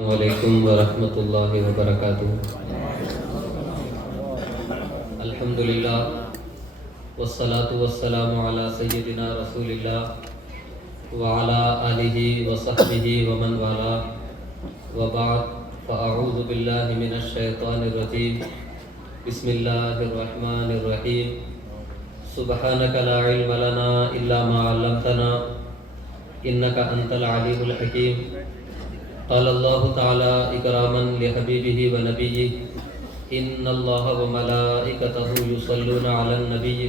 السلام علیکم ورحمۃ اللہ وبرکاتہ۔ الحمدللہ والصلاة والسلام علی سیدنا رسول اللہ وعلی آلہ وصحبہ ومن والاه وبعد فاعوذ باللہ من الشیطان الرجیم بسم اللہ الرحمن الرحیم سبحانک لا علم لنا الا ما علمتنا انک انت العلیم الحکیم۔ قال اللہ تعالی اکراما لحبیبہ ونبیہ ان اللہ وملائکتہ یصلون علی النبی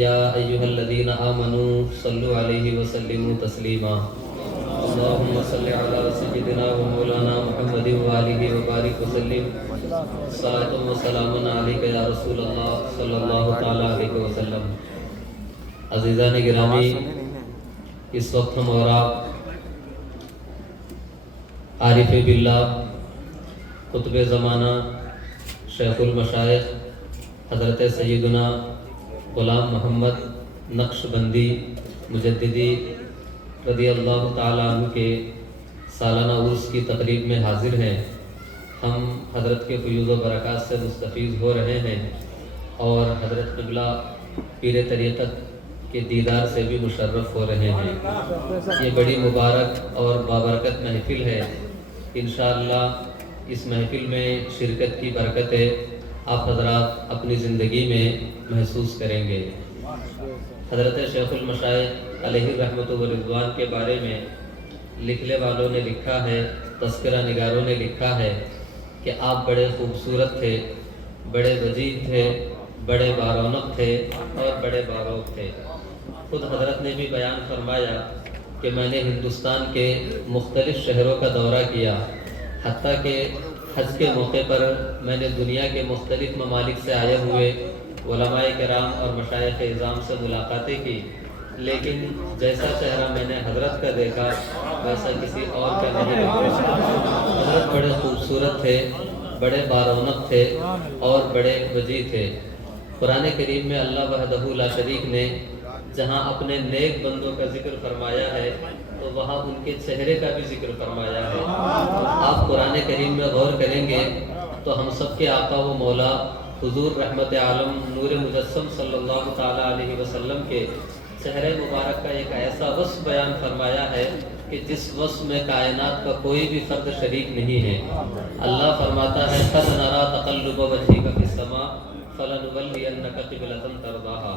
یا ایہا الذین آمنوا صلوا علیہ وسلموا تسلیما۔ اللہم صل علی سیدنا ومولانا محمد وآلہ وبارک وسلم۔ صلاۃ و سلام علیک یا رسول اللہ صلی اللہ تعالی علیہ وسلم۔ عزیزان گرامی، اس وقت ہم اور آپ عارف باللہ قطب زمانہ شیخ المشائخ حضرت سیدنا غلام محمد نقشبندی مجددی رضی اللہ تعالیٰ عنہ کے سالانہ عرس کی تقریب میں حاضر ہیں۔ ہم حضرت کے فیوض و برکات سے مستفیض ہو رہے ہیں اور حضرت قبلہ پیر طریقت کے دیدار سے بھی مشرف ہو رہے ہیں۔ یہ بڑی مبارک اور بابرکت محفل ہے۔ انشاءاللہ اس محفل میں شرکت کی برکتیں آپ حضرات اپنی زندگی میں محسوس کریں گے۔ حضرت شیخ المشائخ علیہ رحمت و رضوان کے بارے میں لکھنے والوں نے لکھا ہے، تذکرہ نگاروں نے لکھا ہے کہ آپ بڑے خوبصورت تھے، بڑے وجیح تھے، بڑے بارونق تھے اور بڑے باروق تھے۔ خود حضرت نے بھی بیان فرمایا کہ میں نے ہندوستان کے مختلف شہروں کا دورہ کیا، حتیٰ کہ حج کے موقع پر میں نے دنیا کے مختلف ممالک سے آئے ہوئے علماء کرام اور مشائخ اعظام سے ملاقاتیں کی، لیکن جیسا چہرہ میں نے حضرت کا دیکھا ویسا کسی اور کا نہیں دیکھا۔ حضرت بڑے خوبصورت تھے، بڑے بارونق تھے اور بڑے وجیح تھے۔ قرآن کریم میں اللہ وحدہ لا شریک نے جہاں اپنے نیک بندوں کا ذکر فرمایا ہے تو وہاں ان کے چہرے کا بھی ذکر فرمایا ہے۔ آپ قرآن کریم میں غور کریں گے تو ہم سب کے آقا و مولا حضور رحمت عالم نور مجسم صلی اللہ تعالیٰ علیہ وسلم کے چہرے مبارک کا ایک ایسا وصف بیان فرمایا ہے کہ جس وصف میں کائنات کا کوئی بھی فرد شریک نہیں ہے۔ اللہ فرماتا ہے قد نرى تقلب وجهك في السماء فلنولینک قبلۃ ترضاها۔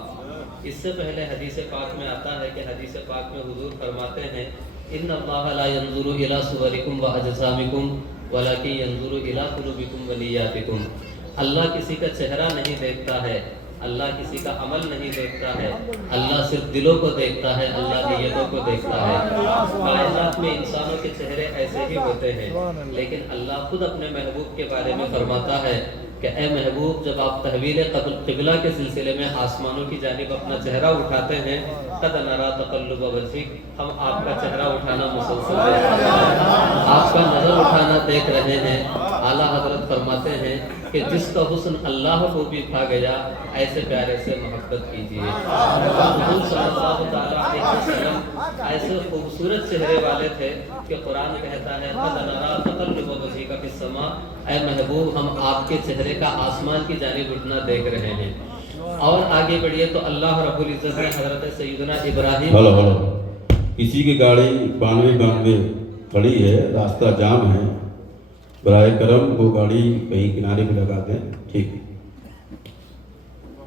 اس سے پہلے حدیث پاک میں آتا ہے کہ حدیث پاک میں حضور فرماتے ہیں ان اللہ لا ينظر الى صورکم واجسامکم ولکن ينظر الى قلوبکم ونیاتکم۔ اللہ کسی کا چہرہ نہیں دیکھتا ہے، اللہ کسی کا عمل نہیں دیکھتا ہے، اللہ صرف دلوں کو دیکھتا ہے، اللہ نیتوں کو دیکھتا ہے۔ کائنات میں انسانوں کے چہرے ایسے ہی ہوتے ہیں، لیکن اللہ خود اپنے محبوب کے بارے میں فرماتا ہے کہ اے محبوب، جب آپ تحویل قبلہ کے سلسلے میں آسمانوں کی جانب اپنا چہرہ اٹھاتے ہیں قد نرى تقلب وجهک، ہم آپ کا چہرہ اٹھانا مسلسل دیکھ رہے ہیں، آپ کا نظر اٹھانا دیکھ رہے ہیں۔ اعلیٰ حضرت فرماتے ہیں کہ جس کا حسن اللہ کو بھی بھا گیا ایسے پیارے سے محبت کیجیے۔ حضور صلی اللہ تعالیٰ علیہ وسلم ایسے خوبصورت چہرے والے تھے کہ قرآن کہتا ہے قد نرى تقلب وجهک فی السماء، اے محبوب ہم آپ کے چہرے کا آسمان کی جانب اٹھنا دیکھ رہے ہیں۔ اور آگے بڑھیے تو اللہ رب العزت نے حضرت سیدنا ابراہیم کسی کی گاڑی 92 کھڑی ہے، راستہ جام ہے، برائے کرم وہ گاڑی کہیں کنارے پہ لگا دیں، ٹھیک۔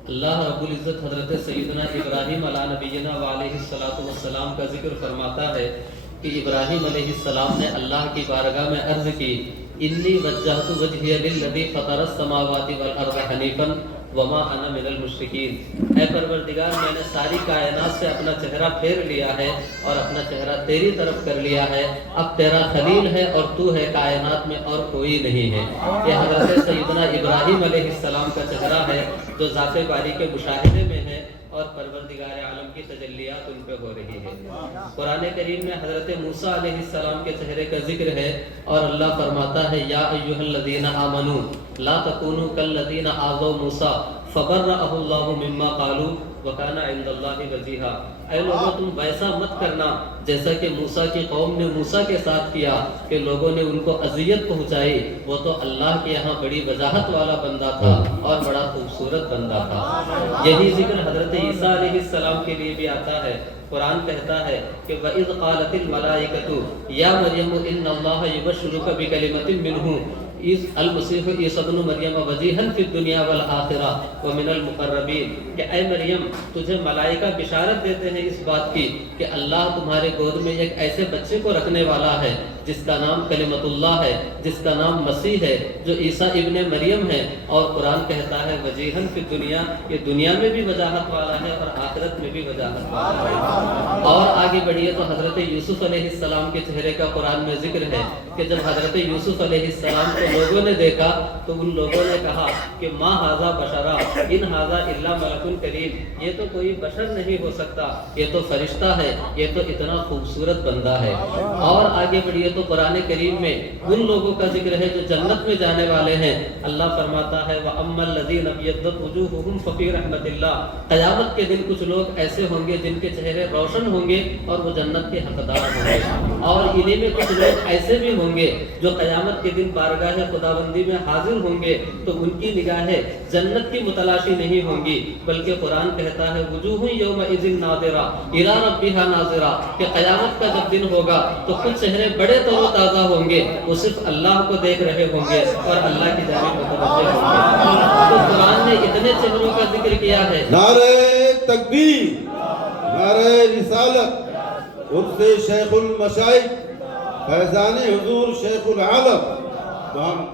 اللہ رب العزت حضرت سیدنا ابراہیم علیہ نبینا وعلیہ السلام کا ذکر فرماتا ہے کہ ابراہیم علیہ السلام نے اللہ کی بارگاہ میں عرض کی انی وجہت وجہی للذی فطر السماوات والارض حنیفا وما انا من المشرکین۔ اے پروردگار، میں نے ساری کائنات سے اپنا چہرہ پھیر لیا ہے اور اپنا چہرہ تیری طرف کر لیا ہے، اب تیرا خلیل ہے اور تو ہے، کائنات میں اور کوئی نہیں ہے۔ یہ حضرت سیدنا ابراہیم علیہ السلام کا چہرہ ہے جو ذات باری کے مشاہدے میں ہے اور پروردگار عالم کی تجلیات ان پہ ہو رہی ہے۔ قرآن کریم میں حضرت موسیٰ علیہ السلام کے چہرے کا ذکر ہے اور اللہ فرماتا ہے یا ایھا الذین آمنوا لا تکونوا کالذین آذوا موسیٰ فبرأہ اللہ مما قالوا وَكَانَ عِندَ اللَّهِ وَجِيهًا۔ اے لوگوں تم ویسا مت کرنا جیسا کہ موسیٰ کی قوم نے موسیٰ کے ساتھ کیا کہ لوگوں نے ان کو اذیت پہنچائی، وہ تو اللہ کے یہاں بڑی وجاہت والا بندہ تھا اور بڑا خوبصورت بندہ تھا۔ یہی ذکر حضرت عیسیٰ علیہ السلام کے لیے بھی آتا ہے۔ قرآن کہتا ہے کہ وَإِذْ قَالَتِ الْمَلَائِكَةُ يَا مَرْيَمُ إِنَّ اللَّهَ يُبَشِّرُكَ بِكَلِمَةٍ مِّنْهُ المسیح عیسیٰ ابن مریم وجیہا فی الدنیا والآخرہ ومن المقربین، کہ اے مریم تجھے ملائکہ بشارت دیتے ہیں اس بات کی کہ اللہ تمہارے گود میں ایک ایسے بچے کو رکھنے والا ہے جس کا نام کلمت اللہ ہے، جس کا نام مسیح ہے، جو عیسیٰ ابن مریم ہے۔ اور قرآن کہتا ہے وجیہا فی الدنیا، یہ دنیا میں بھی وجاہت والا ہے اور آخرت میں بھی وجاہت والا ہے۔ اور آگے بڑھیے تو حضرت یوسف علیہ السلام کے چہرے کا قرآن میں ذکر ہے کہ جب حضرت یوسف علیہ السلام کو لوگوں نے دیکھا تو ان لوگوں نے کہا کہ ما ھذا بشرا ان ھذا الا ملک کریم، یہ تو کوئی بشر نہیں ہو سکتا، یہ تو فرشتہ ہے، یہ تو اتنا خوبصورت بندہ ہے۔ اور آگے بڑھیے تو قرآن کریم میں ان لوگوں کا ذکر ہے جو جنت میں جانے والے ہیں۔ اللہ فرماتا ہے وَأَمَّا الَّذِينَ ابْيَضَّتْ وُجُوهُهُمْ فَفِي رَحْمَةِ اللَّهِ، قیامت کے دن کچھ لوگ ایسے ہوں گے جن کے چہرے روشن ہوں گے اور وہ جنت کے حقدار ہوں گے، اور انہی میں کچھ لوگ ایسے بھی ہوں گے جو قیامت کے دن بارگاہ خداوندی میں حاضر ہوں گے تو ان کی نگاہیں جنت کی متلاشی نہیں ہوں گی، بلکہ قرآن کہتا ہے وجوہ یومئذ ناظرہ الی ربہا ناظرہ، کہ قیامت کا جب دن ہوگا تو کچھ چہرے بڑے تر و تازہ ہوں گے، وہ صرف اللہ کو دیکھ رہے ہوں گے اور اللہ کی جانب متوجہ ہوں گے۔ تو قرآن نے اتنے چہروں کا ذکر کیا ہے۔ نعرہ تکبیر، نعرہ رسالت، عرس شیخ المشائخ فیضان حضور شیخ العالم۔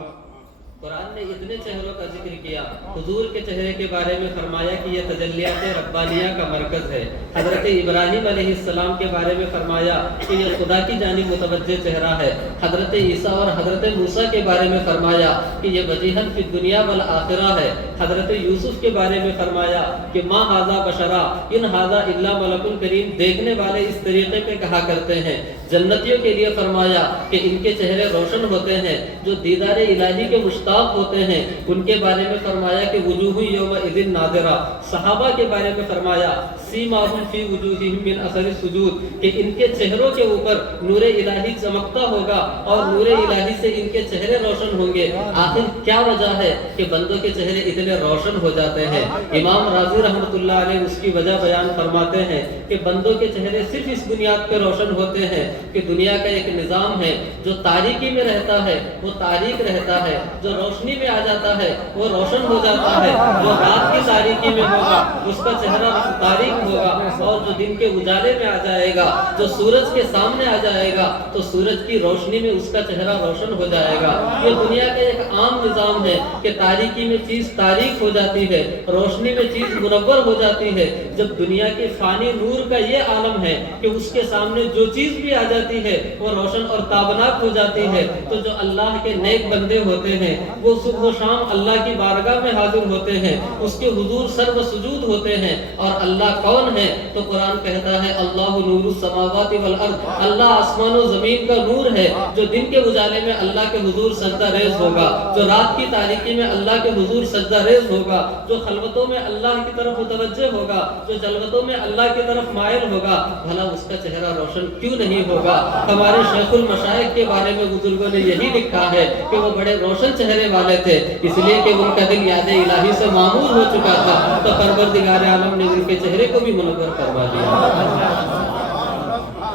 قرآن نے اتنے چہروں کا ذکر کیا۔ حضور کے چہرے کے بارے میں فرمایا کہ یہ تجلیات ربانیہ کا مرکز ہے۔ حضرت ابراہیم علیہ السلام کے بارے میں فرمایا کہ یہ خدا کی جانب متوجہ چہرہ ہے۔ حضرت عیسیٰ اور حضرت موسیٰ کے بارے میں فرمایا کہ یہ وجیہا فی الدنیا والآخرہ ہے۔ حضرت یوسف کے بارے میں فرمایا کہ ما ھذا بشرا ان ھذا الا ملک کریم، دیکھنے والے اس طریقے پہ کہا کرتے ہیں۔ جنتیوں کے لیے فرمایا کہ ان کے چہرے روشن ہوتے ہیں، جو دیدار الہی کے مشتاق ہوتے ہیں، ان کے بارے میں فرمایا کہ وجوہ یومئذ ناظرہ۔ صحابہ کے بارے میں فرمایا سیماہم فی وجوہہم من اثر السجود، کہ ان کے چہروں کے اوپر نور الہی چمکتا ہوگا اور نور الہی سے ان کے چہرے روشن ہوں گے۔ آخر کیا وجہ ہے کہ بندوں کے چہرے اتنے روشن ہو جاتے ہیں؟ امام راضی رحمۃ اللہ علیہ اس کی وجہ بیان فرماتے ہیں کہ بندوں کے چہرے صرف اس بنیاد پہ روشن ہوتے ہیں کہ دنیا کا ایک نظام ہے، جو تاریکی میں رہتا ہے وہ تاریک رہتا ہے، جو روشنی میں آ جاتا ہے وہ روشن ہو جاتا ہے، جو رات کی تاریکی میں ہوگا اس کا چہرہ تاریک ہوگا، اور جو دن کے اجالے میں آ جائے گا، جو سورج کے سامنے آ جائے گا تو سورج کی روشنی میں اس کا چہرہ روشن ہو جائے گا۔ یہ دنیا کا ایک عام نظام ہے کہ تاریکی میں چیز تاریک ہو جاتی ہے، روشنی میں چیز منور ہو جاتی ہے۔ جب دنیا کے فانی نور کا یہ عالم ہے کہ اس کے سامنے جو چیز بھی آ جاتی ہے وہ روشن اور تابناک ہو جاتی ہے، تو جو اللہ کے نیک بندے ہوتے ہیں وہ صبح و شام اللہ کی بارگاہ میں حاضر ہوتے ہیں، اس کے حضور سر و سجود ہوتے ہیں۔ اور اللہ کون ہے؟ تو قرآن کہتا ہے اللہ نور السماوات والارض، اللہ آسمان و زمین کا نور ہے، جو دن کے اجالے میں اللہ کے حضور سجدہ ریز ہوگا، جو رات کی تاریکی میں اللہ کے حضور سجدہ ریز ہوگا، جو خلوتوں میں اللہ کی طرف متوجہ ہوگا، جو جلوتوں میں اللہ کی طرف مائل ہوگا، بھلا اس کا چہرہ روشن کیوں نہیں ہوگا؟ ہمارے شیخ المشائخ کے بارے میں بزرگوں نے یہی لکھا ہے کہ وہ بڑے روشن چہرے والے تھے، اس لیے کہ ان کا دل یاد الہی سے معمور ہو چکا تھا، تو پروردگار عالم نے ان کے چہرے کو بھی منور کروا دیا۔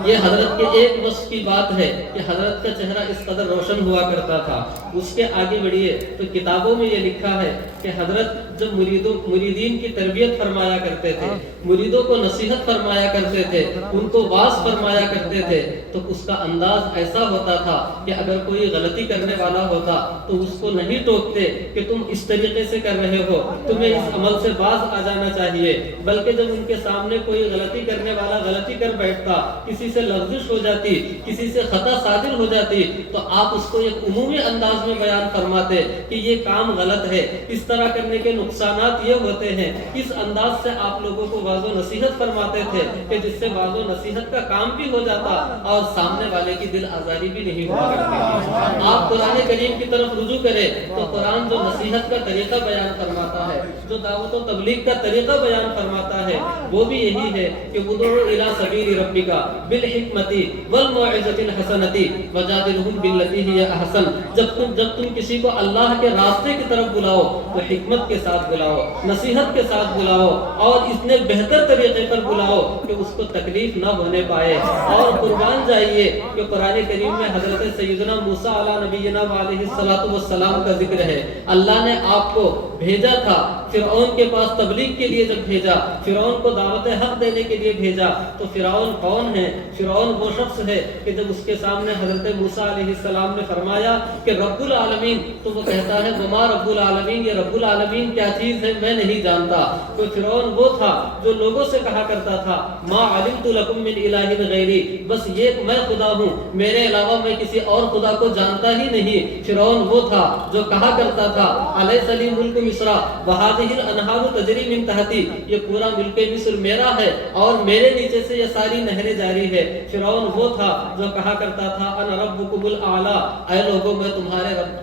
یہ حضرت کے ایک وصف کی بات ہے کہ حضرت کا چہرہ اس قدر روشن ہوا کرتا تھا۔ اس کے آگے بڑھیے تو کتابوں میں یہ لکھا ہے کہ حضرت جب مریدین کی تربیت فرمایا کرتے تھے، مریدوں کو نصیحت فرمایا کرتے تھے، ان کو واعظ فرمایا کرتے تھے، تو اس کا انداز ایسا ہوتا تھا کہ اگر کوئی غلطی کرنے والا ہوتا تو اس کو نہیں ٹوکتے کہ تم اس طریقے سے کر رہے ہو، تمہیں اس عمل سے باز آ جانا چاہیے، بلکہ جب ان کے سامنے کوئی غلطی کرنے والا غلطی کر بیٹھتا، کسی سے لغزش ہو جاتی، کسی سے خطا صادر ہو جاتی، تو آپ اس کو ایک عمومی انداز میں بیان فرماتے کہ یہ کام غلط ہے، اس طرح کرنے کے نقصانات یہ ہوتے ہیں۔ اس انداز سے آپ لوگوں کو واعظ و نصیحت فرماتے تھے کہ جس سے واعظ و نصیحت کا کام بھی ہو جاتا اور سامنے والے کی دل آزاری بھی نہیں ہوا کرتی تھی۔ آپ قرآن کریم کی طرف رجوع کرے تو قرآن جو نصیحت کا طریقہ بیان فرماتا ہے، جو دعوت و تبلیغ کا طریقہ بیان فرماتا ہے، وہ بھی یہی ہے کہ ادعو الی سبیل ربک بالحکمت والموعظۃ الحسنۃ وجادلھم باللتی ہی احسن۔ جب تم کسی کو اللہ کے راستے کی طرف بلاؤ تو حکمت کے ساتھ بلاؤ، نصیحت کے ساتھ بلاؤ، اور اتنے بہتر طریقے پر بلاؤ کہ اس کو تکلیف نہ ہونے پائے۔ اور قربان جائیے کہ قرآن کریم میں حضرت سیدنا موسیٰ علیہ نبینا علیہ السلام کا ذکر ہے۔ اللہ نے آپ کو بھیجا تھا فرعون کے پاس تبلیغ کے لیے، جب بھیجا فرعون کو دعوت حق دینے کے لیے بھیجا تو فرعون کون ہے؟ فرعون وہ شخص ہے کہ جب اس کے سامنے حضرت موسیٰ علیہ السلام نے فرمایا کہ رب العالمین، تو وہ کہتا ہے وما رب العالمین، یہ رب العالمین کیا چیز ہے میں نہیں جانتا۔ تو فرعون وہ تھا جو لوگوں سے کہا کرتا تھا ما علمت لکم من الہ غیری، بس یہ میں خدا ہوں، میرے علاوہ میں کسی اور خدا کو جانتا ہی نہیں۔ فرعون وہ تھا جو کہا کرتا تھا الیس لی ملک مصر وہذہ الانہار تجری من تحتی، یہ پورا ملک مصر میرا ہے اور میرے نیچے سے یہ ساری نہریں جاری ہے۔ فرعون وہ تھا جو کہا کرتا تھا انا ربکم الاعلی، اے لوگوں میں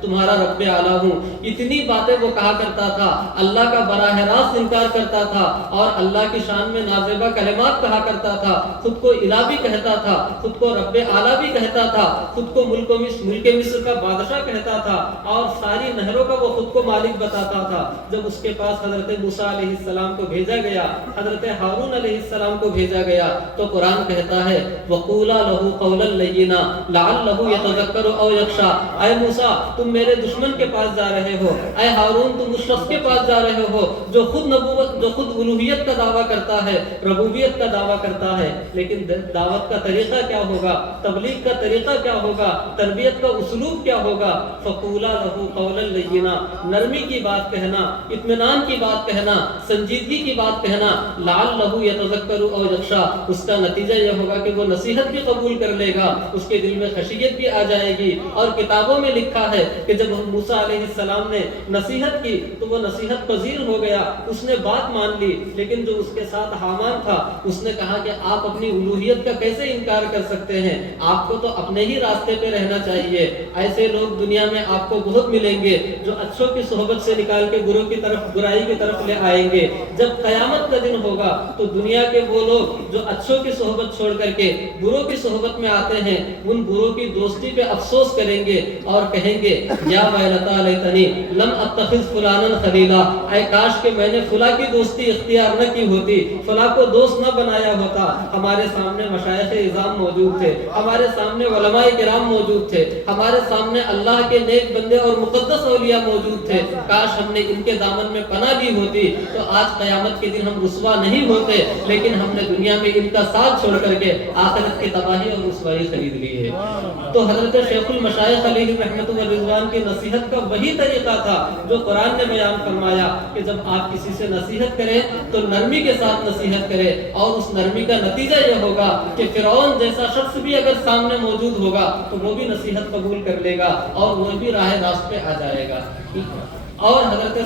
تمہارا رب اعلی ہوں۔ اتنی باتیں وہ کہا کرتا تھا، اللہ کا براہ راست انکار کرتا تھا اور اللہ کی شان میں نازیبہ کلمات کہا کرتا تھا، خود کو الہ بھی کہتا تھا، خود کو رب اعلی بھی کہتا تھا، خود کو ملک مصر کا بادشاہ کہتا تھا، اور ساری نہروں کا وہ خود کو مالک بتاتا تھا۔ جب اس کے پاس حضرت موسیٰ علیہ السلام کو بھیجا گیا، حضرت ہارون علیہ السلام کو بھیجا گیا، تو قرآن کہتا ہے وَقُولَا لَهُ قَوْلًا لَيِّنًا لَعَلَّهُ يَتَذَكَّرُ أَوْ يَخْشَىٰ۔ اے موسیٰ تم میرے دشمن کے پاس جا رہے ہو، اے ہارون تم اس شخص کے پاس جا رہے ہو جو خود الوہیت کا دعویٰ کرتا ہے، ربوبیت کا دعویٰ کرتا ہے، لیکن دعوت کا طریقہ کیا ہوگا، تبلیغ کا طریقہ کیا ہوگا، تربیت کا اسلوب کیا ہوگا؟ فَقُولَا لَهُ قَوْلًا لَيِّنًا، نرمی کی بات کہنا، اطمینان کی بات کہنا، سنجیدگی کی بات کہنا، لَعَلَّهُ يَتَذَكَّرُ أَوْ يَخْشَىٰ، اس کا نتیجہ یہ ہوگا کہ وہ نصیحت بھی قبول کر لے گا، اس کے دل میں خشیت بھی آ جائے گی۔ اور کتابوں میں لکھا ہے کہ جب موسیٰ علیہ السلام نے نصیحت کی تو وہ نصیحت پذیر ہو گیا، اس نے بات مان لی، لیکن جو اس کے ساتھ حامان تھا اس نے کہا کہ آپ اپنی الوہیت کا کیسے انکار کر سکتے ہیں، آپ کو تو اپنے ہی راستے پہ رہنا چاہیے۔ ایسے لوگ دنیا میں آپ کو بہت ملیں گے جو اچھوں کی صحبت سے نکال کے برائی کی طرف لے آئیں گے۔ جب قیامت کا دن ہوگا تو دنیا کے وہ لوگ جو اچھوں کی صحبت چھوڑ کر کے بروں کی صحبت میں آتے ہیں، ان بروں کی دوستی پہ افسوس کریں گے اور کہیں گے یا ویلتا لیتنی لم اتخذ فلانا خلیلا، اے کاش کہ میں نے فلاں کی دوستی اختیار نہ کی ہوتی، فلاں کو دوست نہ بنایا ہوتا۔ ہمارے سامنے مشائخ اعظام موجود تھے، ہمارے سامنے علماء کرام موجود تھے، ہمارے سامنے اللہ کے نیک بندے اور مقدس اولیاء موجود تھے، کاش ہم نے ان کے دامن میں پناہ دی ہوتی تو آج قیامت کے دن ہم رسوا نہیں ہوتے، لیکن ہم نے دنیا میں ان کا ساتھ چھوڑ کر کے آخرت کی تباہی اور رسوائی خرید لی ہے۔ تو حضرت شیخ المشائخ علیہ رحمت و رضوان کی نصیحت کا وہی طریقہ تھا جو قرآن نے بیان فرمایا کہ جب آپ کسی سے نصیحت کریں تو نرمی کے ساتھ نصیحت کریں، اور اس نرمی کا نتیجہ یہ ہوگا کہ فرعون جیسا شخص بھی اگر سامنے موجود ہوگا تو وہ بھی نصیحت قبول کر لے گا اور وہ بھی راہ راست پہ آ جائے گا۔ اور حضرت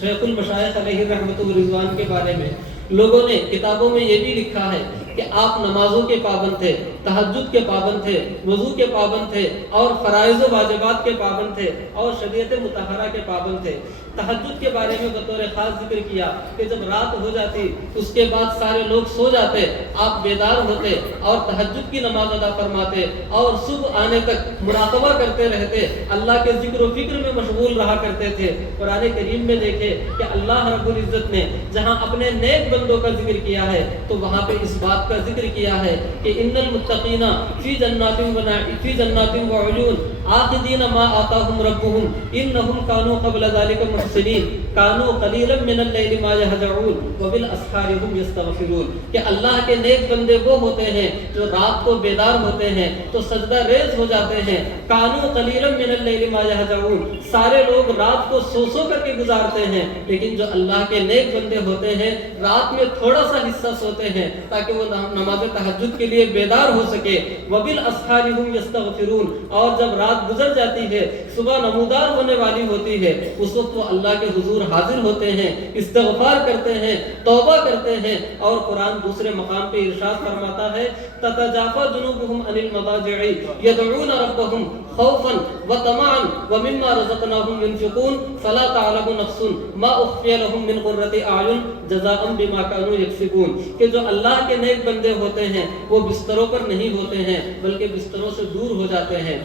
شیخ المشائخ علیہ رحمت و رضوان کے بارے میں لوگوں نے کتابوں میں یہ بھی لکھا ہے کہ آپ نمازوں کے پابند تھے، تہجد کے پابند تھے، وضو کے پابند تھے، اور فرائض و واجبات کے پابند تھے، اور شریعت مطہرہ کے پابند تھے۔ تہجد کے بارے میں بطور خاص ذکر کیا کہ جب رات ہو جاتی اس کے بعد سارے لوگ سو جاتے، آپ بیدار ہوتے اور تہجد کی نماز ادا فرماتے اور صبح آنے تک مراقبہ کرتے رہتے، اللہ کے ذکر و فکر میں مشغول رہا کرتے تھے۔ قرآن کریم میں دیکھے کہ اللہ رب العزت نے جہاں اپنے نیک بندوں کا ذکر کیا ہے تو وہاں پہ اس بات کا ذکر کیا ہے کہ ان المتقین فی جنات وعیون آخذین ما آتاہم ربہم انہم کانوا قبل ذلک محسنین کانوا قلیلا من اللیل ما یہجعون وبالاسحار ہم یستغفرون، کہ اللہ کے نیک بندے وہ ہوتے ہیں جو رات کو بیدار ہوتے ہیں تو سجدہ ریز ہو جاتے ہیں، کانوا قلیلا من اللیل ما یہجعون، سارے لوگ رات کو سو کر کے گزارتے ہیں، لیکن جو اللہ کے نیک بندے ہوتے ہیں رات میں تھوڑا سا حصہ سوتے ہیں تاکہ وہ نماز تہجد کے لیے بیدار ہو سکے۔ وبالاسحار ہم یستغفرون، اور جب رات رات گزر جاتی ہے، صبح نمودار ہونے والی ہوتی ہے، اس وقت وہ اللہ کے حضور حاضر ہوتے ہیں، استغفار کرتے ہیں، توبہ کرتے ہیں. اور قرآن دوسرے مقام پہ ارشاد فرماتا ہے تتجافى جنوبهم عن المضاجع يدعون ربهم خوفا وطمعا ومما رزقناهم ينفقون فلا تعلم نفس ما اخفي لهم من قرة اعين جزاء بما كانوا يكسبون. کہ جو اللہ کے نیک بندے ہوتے ہیں وہ بستروں پر نہیں ہوتے ہیں بلکہ بستروں سے دور ہو جاتے ہیں.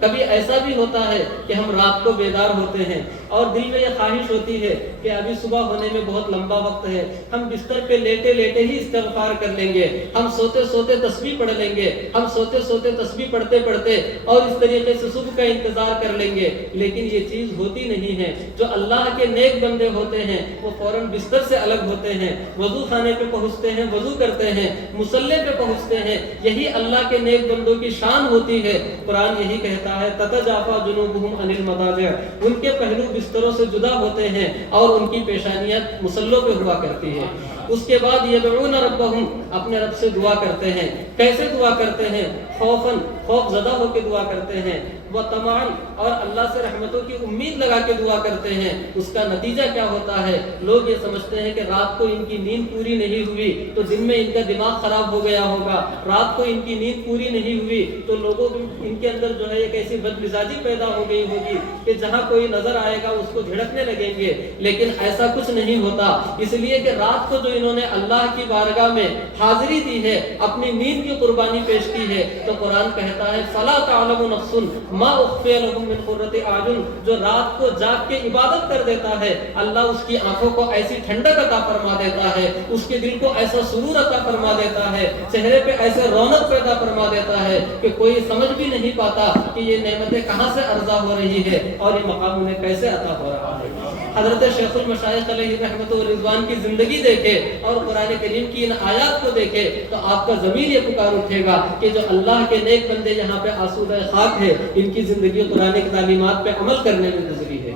کبھی ایسا بھی ہوتا ہے کہ ہم رات کو بیدار ہوتے ہیں اور دل میں یہ خواہش ہوتی ہے کہ ابھی صبح ہونے میں بہت لمبا وقت ہے، ہم بستر پہ لیٹے لیٹے ہی استغفار کر لیں گے، ہم سوتے سوتے تسبیح پڑھ لیں گے، ہم سوتے سوتے تسبیح پڑھتے پڑھتے اور اس طریقے سے صبح کا انتظار کر لیں گے. لیکن یہ چیز ہوتی نہیں ہے. جو اللہ کے نیک بندے ہوتے ہیں وہ فوراً بستر سے الگ ہوتے ہیں، وضو خانے پہ پہنچتے ہیں، وضو کرتے ہیں، مصلی پہ پہنچتے ہیں. یہی اللہ کے نیک بندوں کی شان ہوتی ہے. قرآن یہی کہتا ہے تتجافى جنوبهم عن المضاجع، ان کے پہلو بستروں سے جدا ہوتے ہیں اور ان کی پیشانیاں مصلوں پہ ہوا کرتی ہیں. اس کے بعد یدعون ربهم، اپنے رب سے دعا کرتے ہیں. کیسے دعا کرتے ہیں؟ خوفاً، خوف زدہ ہو کے دعا کرتے ہیں، وطمعاً، اور اللہ سے رحمتوں کی امید لگا کے دعا کرتے ہیں. اس کا نتیجہ کیا ہوتا ہے؟ لوگ یہ سمجھتے ہیں کہ رات کو ان کی نیند پوری نہیں ہوئی تو دن میں ان کا دماغ خراب ہو گیا ہوگا، رات کو ان کی نیند پوری نہیں ہوئی تو لوگوں ان کے اندر جو ہے ایک ایسی بد مزاجی پیدا ہو گئی ہوگی کہ جہاں کوئی نظر آئے گا اس کو جھڑکنے لگیں گے. لیکن ایسا کچھ نہیں ہوتا، اس لیے کہ رات کو جو انہوں نے اللہ کی بارگاہ میں حاضری دی ہے، اپنی نیند کی قربانی پیش کی ہے، تو قرآن کہتا ہے فلا تعلم نفس ما اخفی لهم من قرۃ اعین. جو رات کو جاگ کے عبادت کر دیتا ہے اللہ اس کی آنکھوں کو ایسی ٹھنڈک عطا فرما دیتا ہے، اس کے دل کو ایسا سرور عطا فرما دیتا ہے، چہرے پہ ایسے رونق پیدا فرما دیتا ہے کہ کوئی سمجھ بھی نہیں پاتا کہ یہ نعمتیں کہاں سے ارزا ہو رہی ہے اور یہ مقام انہیں کیسے عطا ہو رہا ہے. حضرت شیخ المشائخ علیہ رحمت و رضوان کی زندگی دیکھے اور قرآن کریم کی ان آیات کو دیکھے تو آپ کا ضمیر یہ پکار اٹھے گا کہ جو اللہ کے نیک بندے یہاں پہ آسودہ خاک ہے، ان کی زندگی قرآن کی تعلیمات پہ عمل کرنے میں گزری ہے.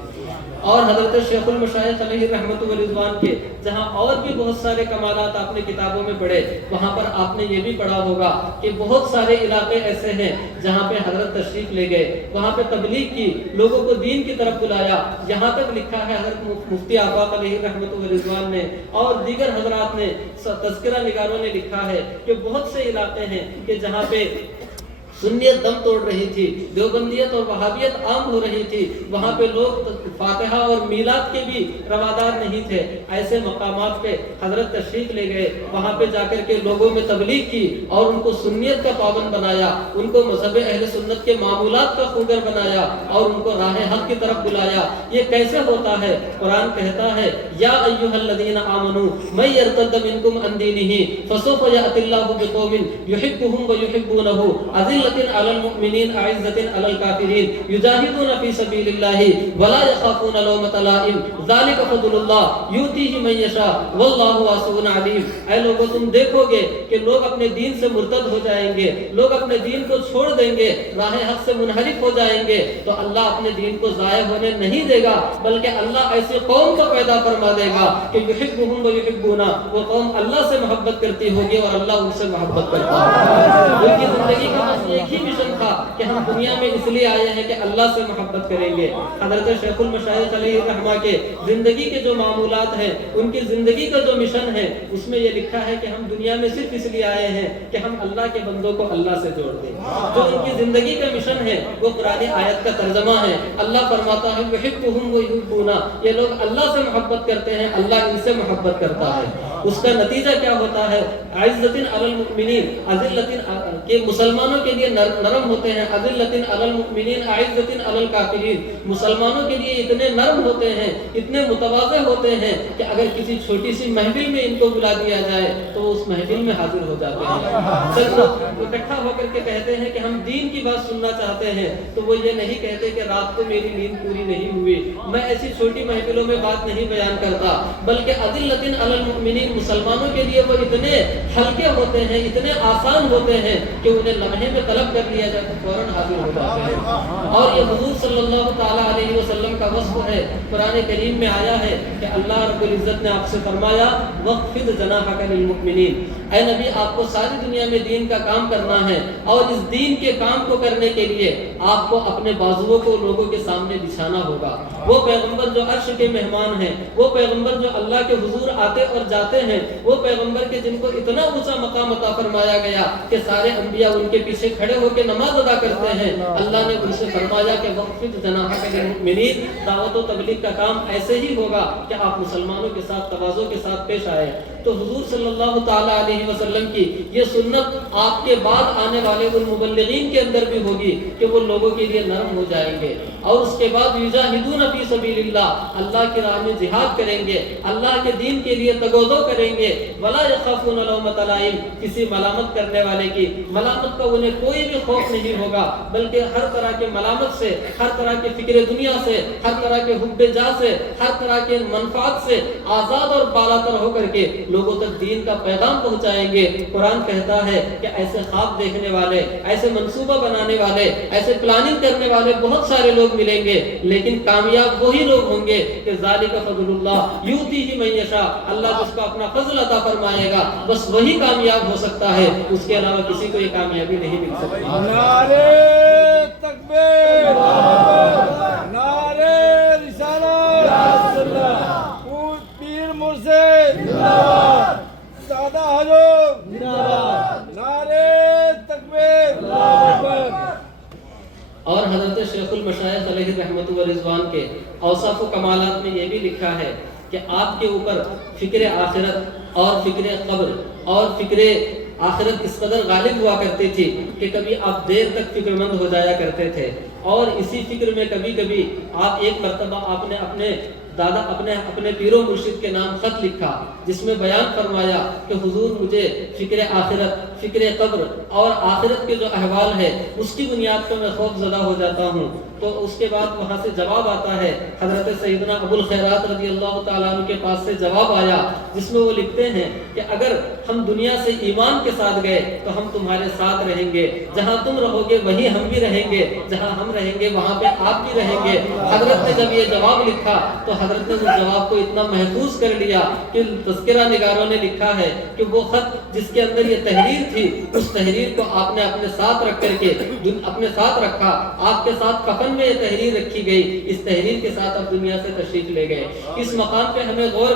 اور حضرت شیخ المشائخ علیہ رحمت و رضوان کے جہاں اور بھی بہت سارے کمالات آپ نے کتابوں میں پڑھے، وہاں پر آپ نے یہ بھی پڑھا ہوگا کہ بہت سارے علاقے ایسے ہیں جہاں پہ حضرت تشریف لے گئے، وہاں پہ تبلیغ کی، لوگوں کو دین کی طرف بلایا. یہاں تک لکھا ہے حضرت مفتی آفاق علیہ رحمت و رضوان نے اور دیگر حضرات نے، تذکرہ نگاروں نے لکھا ہے کہ بہت سے علاقے ہیں کہ جہاں پہ سنیت دم توڑ رہی تھی، دیوبندیت اور وہابیت عام ہو رہی تھی، وہاں پہ لوگ فاتحہ اور میلاد کے بھی روادار نہیں تھے. ایسے مقامات پہ حضرت تشریف لے گئے، وہاں پہ جا کر کے لوگوں میں تبلیغ کی اور ان کو سنیت کا پابند بنایا، ان کو مذہب اہل سنت کے معمولات کا خوگر بنایا اور ان کو راہ حق کی طرف بلایا. یہ کیسے ہوتا ہے؟ قرآن کہتا ہے یا ایھا الذین آمنوا من یرتد منکم عن دینہ فسوف یأتی اللہ بقوم یحبهم ویحبونہ اذلۃ علی المؤمنین اعزۃ علی الکافرین یجاہدون فی سبیل اللہ ولا یخافون لومۃ لائم ذلک فضل اللہ یؤتیہ من یشاء واللہ واسع علیم. اے لوگوں تم دیکھو گے کہ لوگ اپنے دین سے مرتد ہو جائیں گے، لوگ اپنے دین کو چھوڑ دیں گے، راہ حق سے منحرف ہو جائیں گے، تو اللہ اپنے دین کو ضائع ہونے نہیں دے گا، بلکہ اللہ ایسی قوم کو پیدا فرما دے گا کہ یحبهم ویحبونہ، وہ قوم اللہ سے محبت کرتی ہوگی اور اللہ ان سے محبت کرتا ہے. ان کی زندگی کا مقصد ایک ہی مشن تھا کہ ہم دنیا میں اس لیے آئے ہیں کہ اللہ سے محبت کریں گے. حضرت شیخ المشائخ علیہ رحمہ کے زندگی کے جو معمولات ہیں، ان کی زندگی کا جو مشن ہے، اس میں یہ لکھا ہے کہ ہم دنیا میں صرف اس لیے آئے ہیں کہ ہم اللہ کے بندوں کو اللہ سے جوڑ دیں. جو ان کی زندگی کا مشن ہے وہ قرآن آیت کا ترجمہ ہے. اللہ فرماتا ہے یحبهم ویحبونہ، یہ لوگ اللہ سے محبت کرتے ہیں، اللہ ان سے محبت کرتا ہے. اس کا نتیجہ کیا ہوتا ہے؟ عزت علی المؤمنین، اذلۃ کہ مسلمانوں کے لیے نرم ہوتے ہیں، اذلۃ علی المؤمنین اعزۃ علی الکافرین، مسلمانوں کے لیے اتنے نرم ہوتے ہیں، اتنے متواضع ہوتے ہیں کہ اگر کسی چھوٹی سی محفل میں ان کو بلا دیا جائے تو اس محفل میں حاضر ہو جاتے ہیں. سب لوگ اکٹھا ہو کر کے کہتے ہیں کہ ہم دین کی بات سننا چاہتے ہیں تو وہ یہ نہیں کہتے کہ رات کو میری نیند پوری نہیں ہوئی، میں ایسی چھوٹی محفلوں میں بات نہیں بیان کرتا، بلکہ اذلۃ علی المؤمنین، مسلمانوں کے لیے وہ اتنے ہلکے ہوتے ہیں، اتنے آسان ہوتے ہیں کہ انہیں لمحے میں طلب کر لیا جائے تو فوراً حاضر ہو جاتے ہیں. اور یہ حضور صلی اللہ تعالیٰ علیہ وسلم کا وصف ہے. قرآن کریم میں آیا ہے کہ اللہ رب العزت نے آپ سے فرمایا وَخْفِضْ جَنَاحَكَ لِلْمُؤْمِنِينَ، اے نبی آپ کو ساری دنیا میں دین کا کام کرنا ہے، اور اس دین کے کام کو کرنے کے لیے آپ کو اپنے بازوؤں کو لوگوں کے سامنے بچھانا ہوگا. وہ پیغمبر جو عرش کے مہمان ہیں، وہ پیغمبر جو اللہ کے حضور آتے اور جاتے ہیں، وہ پیغمبر کے جن کو اتنا اونچا مقام عطا فرمایا گیا کہ سارے انبیاء ان کے پیچھے کھڑے ہو کے نماز ادا کرتے ہیں. اللہ نے ان سے فرمایا کہ وَخْفِضْ جَنَاحَكَ لِلْمُؤْمِنِينَ، دعوت و تبلیغ کا کام ایسے ہی ہوگا کہ آپ مسلمانوں کے ساتھ تواضع کے ساتھ پیش آئے. تو حضور صلی اللہ تعالیٰ علیہ وسلم کی یہ سنت آپ کے بعد آنے والے ان مبلغین کے اندر بھی ہوگی کہ وہ لوگوں کے لیے نرم ہو جائیں گے. اور اس کے بعد یجاہدون فی سبیل اللہ، اللہ کی راہ میں جہاد کریں گے، اللہ کے دین کے لیے تگودو کریں گے. ولا یخافون لومۃ لائم، کسی ملامت کرنے والے کی ملامت کا انہیں کوئی بھی خوف نہیں ہوگا، بلکہ ہر طرح کے ملامت سے، ہر طرح کے فکر دنیا سے، ہر طرح کے حب جاہ سے، ہر طرح کے منفعت سے آزاد اور بالاتر ہو کر کے لوگوں تک دین کا پیغام پہنچائیں گے. قرآن کہتا ہے کہ ایسے خواب دیکھنے والے، ایسے منصوبہ بنانے والے، ایسے پلاننگ کرنے والے بہت سارے لوگ ملیں گے، لیکن کامیاب وہی لوگ ہوں گے کہ ذالک فضل اللہ یؤتیہ من یشاء، اللہ جس کو اپنا فضل عطا فرمائے گا بس وہی کامیاب ہو سکتا ہے، اس کے علاوہ کسی کو یہ کامیابی نہیں مل سکتی. نعرے تکبیر، نعرے رسالت، پیر مرشد سادہ حضور، نعرے تکبیر. اور حضرت شیخ المشائخ علیہ رحمت و رضوان کے اوصاف و کمالات میں یہ بھی لکھا ہے کہ آپ کے اوپر فکر آخرت اور فکر قبر اور فکر آخرت اس قدر غالب ہوا کرتی تھی کہ کبھی آپ دیر تک فکر مند ہو جایا کرتے تھے. اور اسی فکر میں کبھی کبھی آپ ایک مرتبہ آپ نے اپنے پیر و مرشد کے نام خط لکھا، جس میں بیان فرمایا کہ حضور مجھے فکر آخرت، فکر قبر اور آخرت کے جو احوال ہے اس کی بنیاد پر میں خوف زدہ ہو جاتا ہوں. تو اس کے بعد وہاں سے جواب آتا ہے، حضرت سیدنا ابو الخیرات رضی اللہ تعالیٰ عنہ کے پاس سے جواب آیا، جس میں وہ لکھتے ہیں کہ اگر ہم دنیا سے ایمان کے ساتھ گئے تو ہم تمہارے ساتھ رہیں گے، جہاں تم رہو گے وہیں ہم بھی رہیں گے، جہاں ہم رہیں گے وہاں پہ آپ بھی رہیں گے. حضرت نے جب یہ جواب لکھا تو حضرت نے اس جواب کو اتنا محفوظ کر لیا کہ تذکرہ نگاروں نے لکھا ہے کہ وہ خط جس کے اندر یہ تحریر تھی، اس تحریر کو آپ نے اپنے ساتھ رکھ کر کے اپنے ساتھ رکھا، آپ کے ساتھ کفن میں یہ تحریر رکھی گئی، اس تحریر کے ساتھ اب دنیا سے تشریف لے گئے. اس مقام پہ ہمیں غور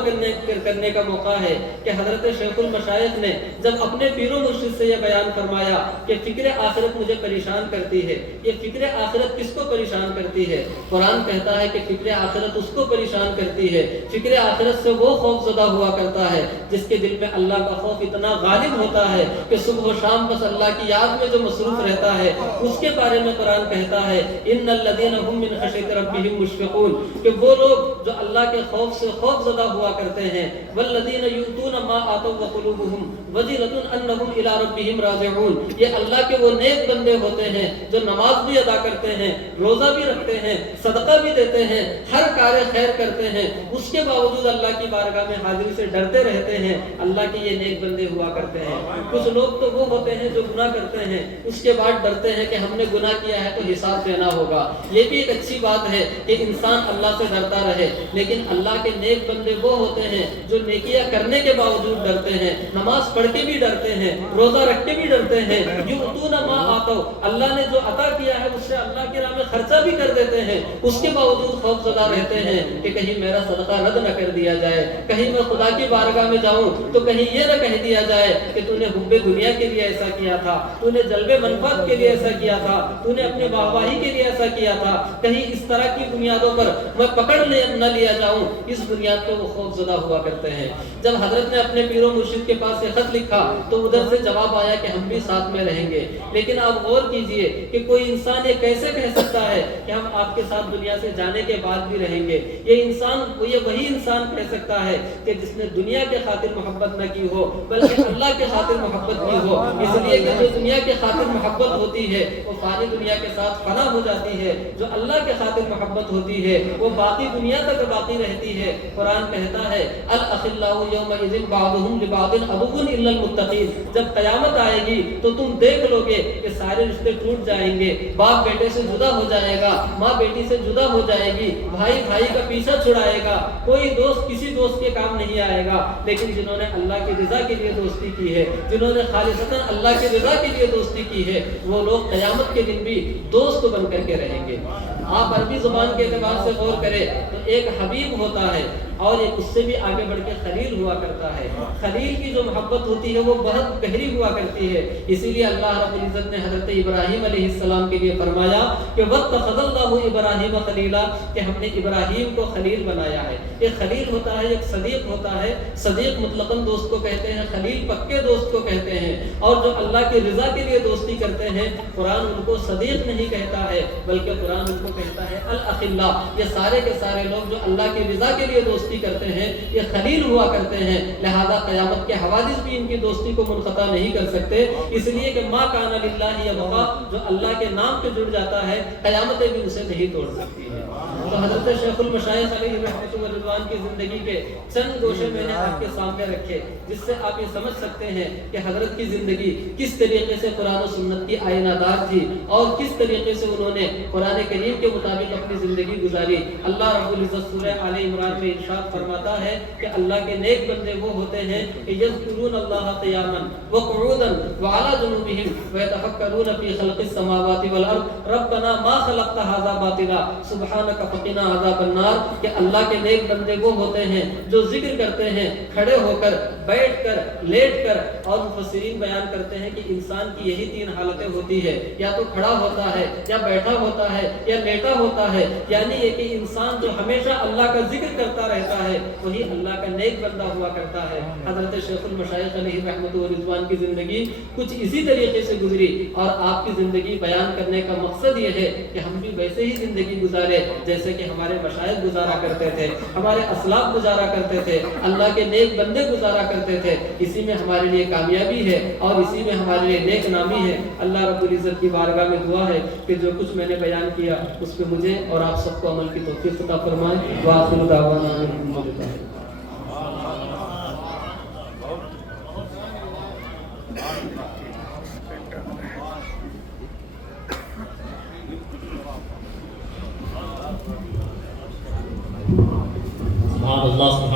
کرنے کا موقع ہے کہ حضرت شیخ المشائخ نے جب اپنے پیر و مرشد سے یہ بیان فرمایا کہ فکر آخرت مجھے پریشان کرتی ہے. یہ فکر آخرت کس کو پریشان کرتی ہے؟ قرآن کہتا ہے کہ فکر آخرت اس کو پریشان کرتی ہے. فکر آخرت سے وہ خوف زدہ ہوا کرتا ہے جس کے دل میں اللہ کا خوف اتنا غالب ہوتا ہے کہ صبح و شام بس اللہ کی یاد میں جو مصروف رہتا ہے. اس کے بارے میں قرآن کہتا ہے ان الذین هم من خشیۃ ربهم مشفقون، کہ وہ لوگ جو اللہ کے خوف سے خوف زدہ ہوا کرتے ہیں. والذین یؤتون ما آتوا وقلوبهم وجلۃ انهم الی ربهم راجعون، یہ اللہ کے وہ نیک بندے ہوتے ہیں جو نماز بھی ادا کرتے ہیں، روزہ بھی رکھتے ہیں، صدقہ بھی دیتے ہیں، ہر کار خیر کرتے ہیں، اس کے باوجود اللہ کی بارگاہ میں حاضری سے ڈرتے رہتے ہیں. اللہ کے یہ نیک بندے ہوا کرتے ہیں. کچھ لوگ تو وہ ہوتے ہیں جو گناہ کرتے ہیں، اس کے بعد ڈرتے ہیں کہ ہم نے گناہ کیا ہے تو حساب دینا ہوگا. یہ بھی ایک اچھی بات ہے کہ انسان اللہ سے ڈرتا رہے، لیکن اللہ کے نیک بندے وہ ہوتے ہیں جو نیکیاں کرنے کے باوجود ڈرتے ہیں، نماز پڑھ کے بھی ڈرتے ہیں، روزہ رکھ کے بھی ڈرتے ہیں. یؤتون ما آتوا، اللہ نے جو عطا کیا ہے اس سے اللہ کی راہ میں خرچہ بھی کر دیتے ہیں، اس کے باوجود خوف زدہ رہتے ہیں کہ کہیں میرا صدقہ رد نہ کر دیا جائے، کہیں میں خدا کی بارگاہ میں جاؤں تو کہیں یہ نہ کہہ دیا جائے کہ تو نے حب دنیا کے لیے ایسا کیا تھا، تو نے جلب منفعت کے لیے ایسا کیا تھا، تو نے اپنی واہواہی کے لیے ایسا کیا تھا. کہیں اس طرح کی بنیادوں پر میں پکڑ نہ لیا جاؤں، اس بنیاد پہ وہ خوف زدہ ہوا کرتے ہیں. جب حضرت نے اپنے پیر و مرشد کے پاس یہ خط لکھا تو ادھر سے جواب آیا کہ ہم بھی ساتھ میں رہیں گے. لیکن آپ غور کیجئے کہ کوئی انسان یہ کیسے کہہ سکتا ہے کہ ہم آپ کے ساتھ دنیا سے جانے کے بعد بھی رہیں گے؟ یہ وہی انسان کہہ سکتا ہے کہ جس نے دنیا کے خاطر محبت نہ کی ہو بلکہ اللہ کے خاطر محبت کی ہو، اس لیے کہ جو دنیا کے خاطر محبت ہوتی ہے وہ فانی دنیا کے ساتھ فنا ہو جاتی ہے، جو اللہ کے خاطر محبت ہوتی ہے وہ باقی دنیا تک باقی رہتی ہے۔ قرآن کہتا ہے الاخلاء یومئذ بعضهم لبعض عدو الا المتقین، جب قیامت آئے گی تو تم دیکھ لو گے کہ سارے رشتے ٹوٹ جائیں گے، باپ بیٹے سے جدا ہو جائے گا، ماں بیٹی سے جدا ہو جائے گی، بھائی بھائی کا پیچھا چھڑائے گا، کوئی دوست کسی دوست کے کام نہیں آئے گا، لیکن جنہوں نے اللہ کی رضا کے لیے دوستی کی ہے، جنہوں نے خالصتاً اللہ کی رضا کے لیے دوستی کی ہے، وہ لوگ قیامت کے دن بھی دوست بن کر کے رہیں گے۔ آپ عربی زبان کے اعتبار سے غور کریں تو ایک حبیب ہوتا ہے اور ایک اس سے بھی آگے بڑھ کے خلیل ہوا کرتا ہے۔ خلیل کی جو محبت ہوتی ہے وہ بہت گہری ہوا کرتی ہے، اسی لیے اللہ رب العزت نے حضرت ابراہیم علیہ السلام کے لیے فرمایا کہ وَاتَّخَذَ اللَّهُ إِبْرَاهِيمَ خَلِيلًا، کہ ہم نے ابراہیم کو خلیل بنایا ہے۔ ایک خلیل ہوتا ہے، ایک صدیق ہوتا ہے، صدیق مطلقاً دوست کو کہتے ہیں، خلیل پکے دوست کو کہتے ہیں، اور جو اللہ کی رضا کے لیے دوستی کرتے ہیں قرآن ان کو صدیق نہیں کہتا ہے بلکہ قرآن ان کو کہتا ہے الاخلاء۔ یہ سارے کے سارے لوگ جو اللہ کی رضا کے لیے دوستی کرتے ہیں یہ خلیل ہوا کرتے ہیں، لہذا قیامت کے حوادث بھی ان کی دوستی کو منقطع نہیں کر سکتے، اس لیے کہ ما کان للہ یبقا، جو اللہ کے نام پہ جڑ جاتا ہے قیامتیں بھی اسے نہیں توڑ سکتی ہیں۔ تو حضرت شیخ المشائخ علیہ رحمۃ و رضوان کی زندگی کے چند گوشے میں نے آپ کے سامنے رکھے جس سے آپ یہ سمجھ سکتے ہیں کہ حضرت کی زندگی کس طریقے سے قرآن و سنت کی آئینہ دار تھی اور کس طریقے سے انہوں نے قرآن کریم کے مطابق اپنی زندگی گزاری۔ اللہ رب العزت سورہ آل عمران میں ارشاد فرماتا ہے کہ اللہ کے نیک بندے وہ ہوتے ہیں کہ یذکرون اللہ قیاما وقعودا وعلی جنوبہم ویتفکرون فی خلق السماوات والارض ربنا ما خلقت ھذا باطلا سبحانک فقنا عذاب النار، کہ اللہ کے نیک بندے وہ ہوتے ہیں جو ذکر کرتے ہیں کھڑے ہو کر، بیٹھ کر، لیٹ کر، اور مفسرین بیان کرتے ہیں کہ انسان کی یہی تین حالتیں ہوتی ہے، یا تو کھڑا ہوتا ہے، یا بیٹھا ہوتا ہے، یا لیٹا ہوتا ہے، یعنی یہ کہ انسان جو ہمیشہ اللہ کا ذکر کرتا رہتا ہے وہی اللہ کا نیک بندہ ہوا کرتا ہے۔ حضرت شیخ المشائخ علیہ رحمۃ و رضوان کی زندگی کچھ اسی طریقے سے گزری، اور آپ کی زندگی بیان کرنے کا مقصد یہ ہے کہ ہم بھی ویسے ہی زندگی گزارے جیسے کہ ہمارے مشائخ گزارا کرتے تھے، ہمارے اسلاف گزارا کرتے تھے، اللہ کے نیک بندے گزارا کرتے تھے۔ اسی میں ہمارے لیے کامیابی ہے اور اسی میں ہمارے لیے نیک نامی ہے۔ اللہ رب العزت کی بارگاہ میں دعا ہے کہ جو کچھ میں نے بیان کیا اس پہ مجھے اور آپ سب کو عمل کی توفیق عطا فرمائے۔ وآخر دعوانا الحمدللہ۔ سبحان اللہ، سبحان